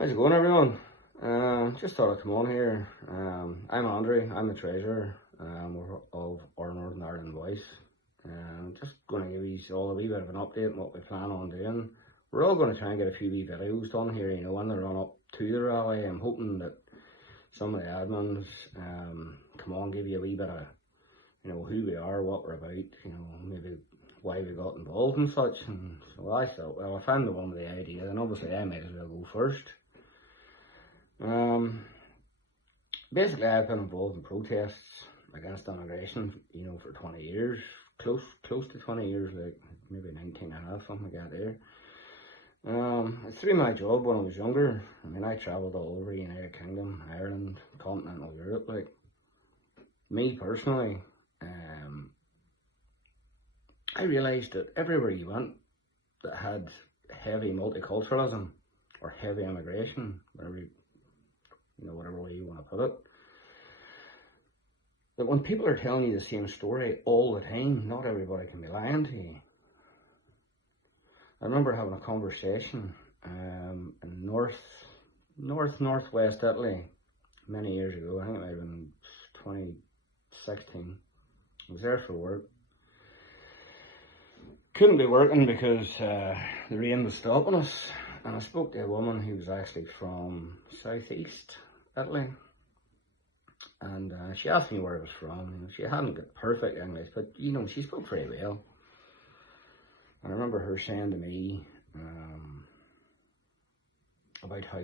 How's it going, everyone? Just thought I'd come on here. I'm Andre, I'm the treasurer of Our Northern Ireland Voice. Just going to give you all a wee bit of an update on what we plan on doing. We're all going to try and get a few wee videos done here, when they run up to the rally. I'm hoping that some of the admins come on, give you a wee bit of, who we are, what we're about, maybe why we got involved and such. And so I thought, well, if I'm the one with the idea, then obviously I might as well go first. Basically, I've been involved in protests against immigration, for 20 years, close to 20 years, like maybe 19 and a half, something like that there. It's through my job when I was younger. I mean, I travelled all over the United Kingdom, Ireland, continental Europe. Like, me personally, I realised that everywhere you went that had heavy multiculturalism or heavy immigration, whatever way you want to put it, that when people are telling you the same story all the time, not everybody can be lying to you. I remember having a conversation in northwest Italy many years ago. I think it might have been 2016. I was there for work. Couldn't be working because the rain was stopping us, and I spoke to a woman who was actually from southeast Italy, and she asked me where I was from. She hadn't got perfect English, but she spoke very well. And I remember her saying to me about how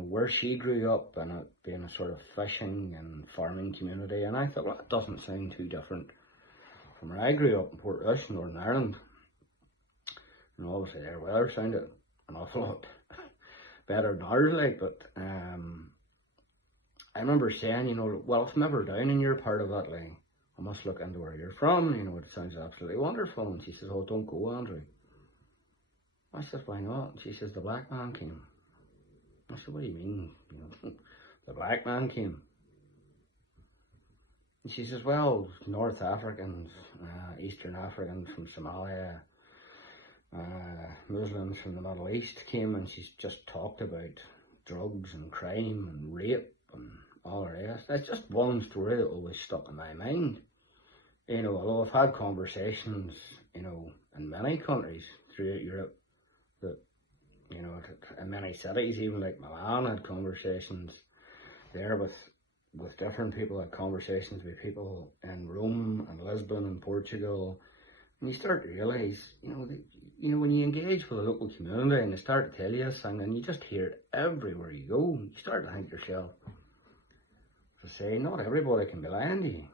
where she grew up and it being a sort of fishing and farming community, and I thought, well, that doesn't sound too different from where I grew up in Portrush, Northern Ireland. And obviously their weather sounded an awful lot better than ours, like, but I remember saying, well, if I'm ever down in your part of Italy, I must look into where you're from. It sounds absolutely wonderful. And she says, oh, don't go, Andrew. I said, why not? And she says, the black man came. I said, what do you mean? The black man came. And she says, well, North Africans, Eastern Africans from Somalia, Muslims from the Middle East came, and she's just talked about drugs and crime and rape and all the rest. It's just one story that always stuck in my mind. Although I've had conversations, in many countries throughout Europe, that, in many cities, even like Milan, had conversations there with different people, had conversations with people in Rome and Lisbon and Portugal. And you start to realise, when you engage with a local community and they start to tell you this thing, and you just hear it everywhere you go, you start to think to yourself, to say, not everybody can be lying to you.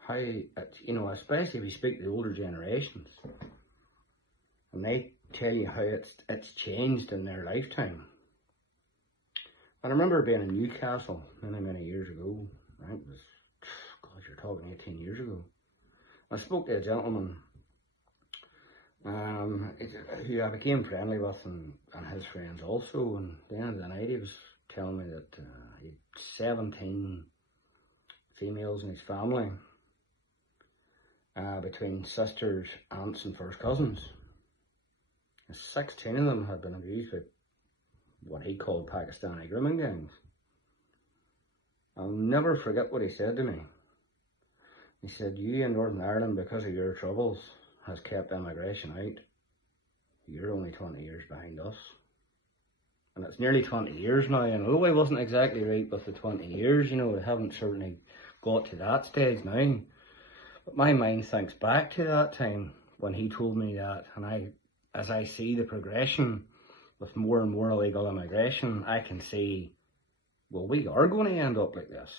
How it's, especially if you speak to the older generations, and they tell you how it's changed in their lifetime. I remember being in Newcastle many years ago. I think it was, God, you're talking 18 years ago. I spoke to a gentleman who I became friendly with, and his friends also, and at the end of the night he was telling me that he had 17 females in his family, between sisters, aunts and first cousins. 16 of them had been abused by what he called Pakistani grooming gangs. I'll never forget what he said to me. He said, you in Northern Ireland, because of your troubles, has kept immigration out. You're only 20 years behind us. And it's nearly 20 years now, and although I wasn't exactly right with the 20 years, we haven't certainly got to that stage now. But my mind thinks back to that time when he told me that, and as I see the progression with more and more illegal immigration, I can see, well, we are going to end up like this.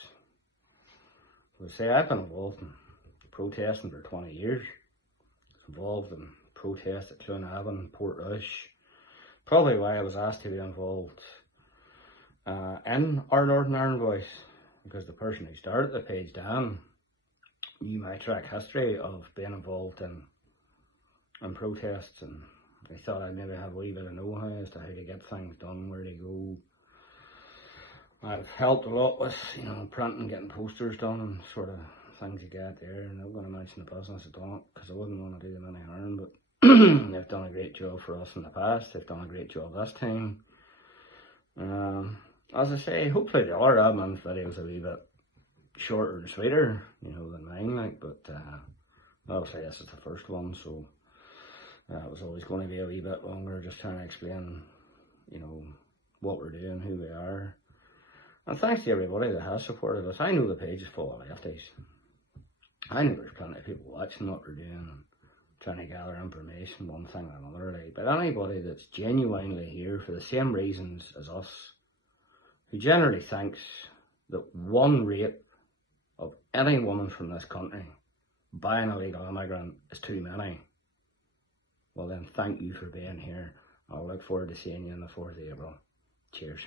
I've been involved in protesting for 20 years. Involved in protests at Clonavon, Portrush. Probably why I was asked to be involved in Our Northern Ireland Voice, because the person who started the page, Dan, knew my track history of being involved in protests, and I thought I'd maybe have a wee bit of know-how as to how to get things done, where to go. I've helped a lot with, printing, getting posters done, and sort of things you get there. And I'm going to mention the business I don't, because I wouldn't want to do them any harm, but they've done a great job for us in the past. They've done a great job this time. As I say, hopefully the other admin videos a wee bit shorter and sweeter, than mine, like, but obviously this is the first one, so it was always going to be a wee bit longer, just trying to explain, what we're doing, who we are. And thanks to everybody that has supported us. I know the page is full of lefties. I know there's plenty of people watching what we're doing and trying to gather information, one thing or another. Like, but anybody that's genuinely here for the same reasons as us, who generally thinks that one rape of any woman from this country by an illegal immigrant is too many, well then thank you for being here. I'll look forward to seeing you on the 4th of April. Cheers.